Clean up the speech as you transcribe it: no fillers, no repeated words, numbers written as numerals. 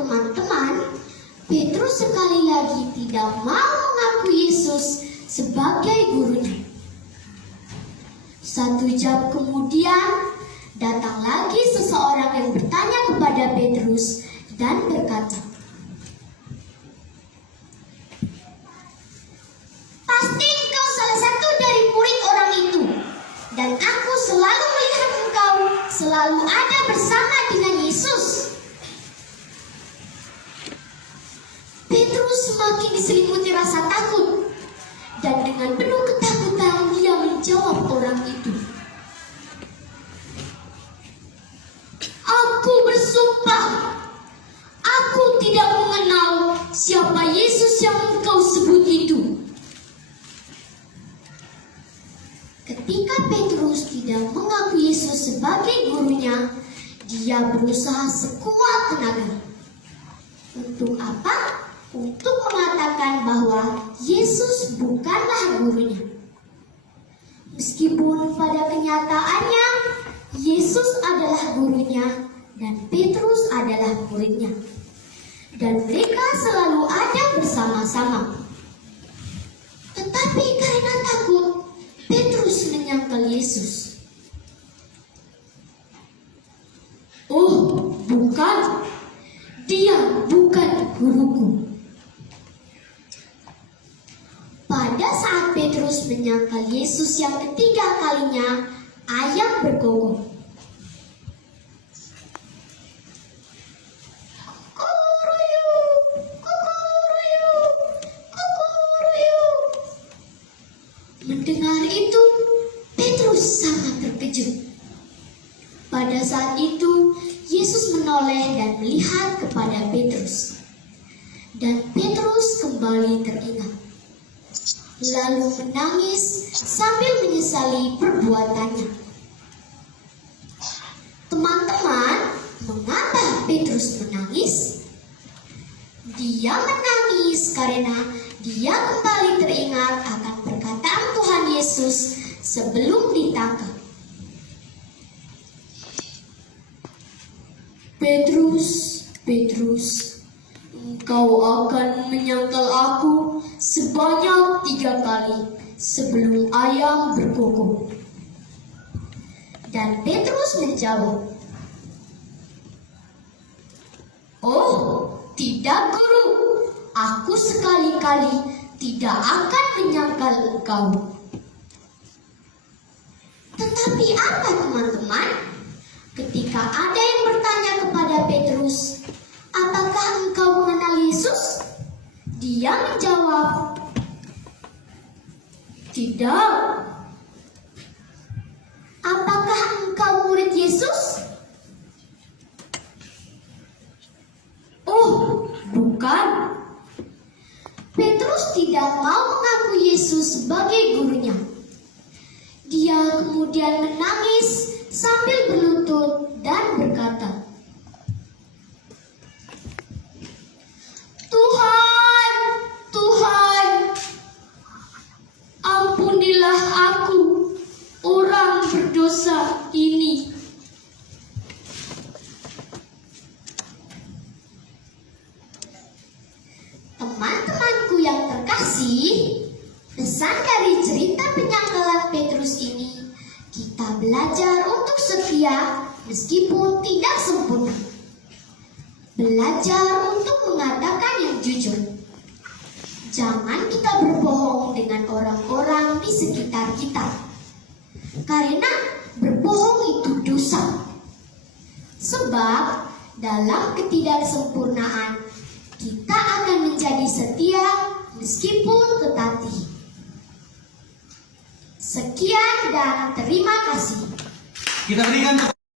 teman-teman, Petrus sekali lagi tidak mau mengaku Yesus sebagai gurunya. 1 jam kemudian, datang lagi seseorang yang bertanya kepada Petrus dan berkata, "Pasti engkau salah satu dari murid orang itu, dan aku selalu melihat engkau selalu ada bersama dengan Yesus." Petrus semakin diselimuti rasa takut, dan dengan penuh ketakutan dia menjawab orang itu, "Aku bersumpah, aku tidak mengenal siapa Yesus yang engkau sebut itu." Ketika Petrus tidak mengaku Yesus sebagai gurunya, dia berusaha sekuat tenaga. Untuk apa? Untuk mengatakan bahwa Yesus bukanlah gurunya. Meskipun pada kenyataannya Yesus adalah gurunya dan Petrus adalah muridnya, dan mereka selalu ada bersama-sama. Tetapi karena takut, Petrus menyangkal Yesus. "Oh, bukan, dia bukan guruku." Pada saat Petrus menyangkal Yesus yang ketiga kalinya, ayam bergogok. Mendengar itu, Petrus sangat terkejut. Pada saat itu, Yesus menoleh dan melihat kepada Petrus. Dan Petrus kembali teringat, lalu menangis sambil menyesali perbuatannya. Teman-teman, mengapa Petrus menangis? Dia menangis karena dia kembali teringat akan perkataan Tuhan Yesus sebelum ditangkap. "Petrus, Petrus, engkau akan menyangkal aku sebanyak 3 kali sebelum ayam berkokok." Dan Petrus menjawab, "Oh, tidak, Guru. Aku sekali-kali tidak akan menyangkal engkau." Tetapi apa, teman-teman? Ketika ada yang bertanya kepada Petrus, "Apakah engkau mengenal Yesus?" Dia menjawab, "Tidak." "Apakah engkau murid Yesus?" "Oh, bukan." Petrus tidak mau mengaku Yesus sebagai gurunya. Dia kemudian menangis sambil berlutut dan berkata, "Tuhan, Tuhan, ampunilah aku, orang berdosa ini." Teman-temanku yang terkasih, pesan dari cerita penyangkalan Petrus ini, kita belajar untuk setia meskipun tidak sempurna. Belajar untuk mengatakan yang jujur. Jangan kita berbohong dengan orang-orang di sekitar kita, karena berbohong itu dosa. Sebab dalam ketidaksempurnaan kita akan menjadi setia meskipun ketati. Sekian dan terima kasih. Kita berikan